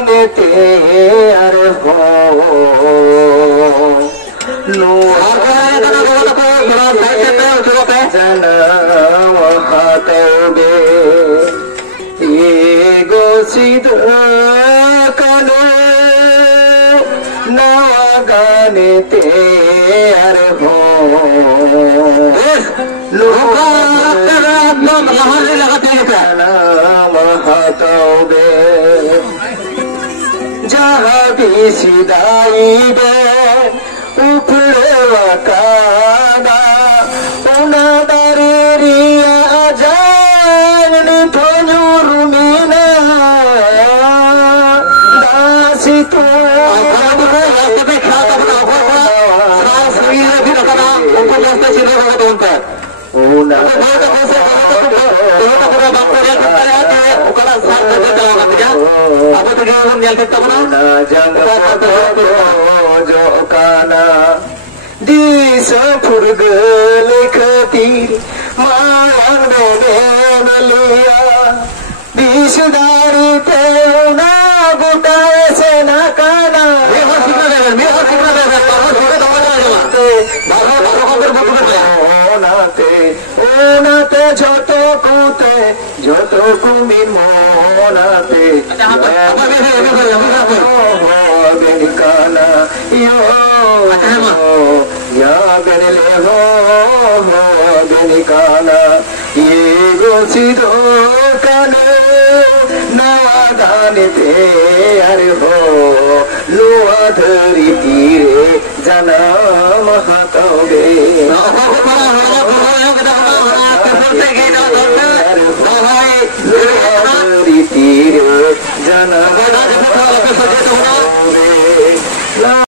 गानेते अरे हो नो जन्म हाथोगे ये गोसिद कलो ना गानेते अरे हो जहाँ भी सिदाई बे उपरे वकाना उना दरिया जान निथोनुर मीना दासी तो दिस फुर्गल खतीर मार लिया विषदारी पे ना गुटाए से ना काना ओनाते झोटो कुमिर मोनाते बेनिकाना यो या बेनले हो बेनिकाना ये गोसिदो काने नवा दाने ते अरे हो लोहा धरी तीरे जना महातोगे तीरे जना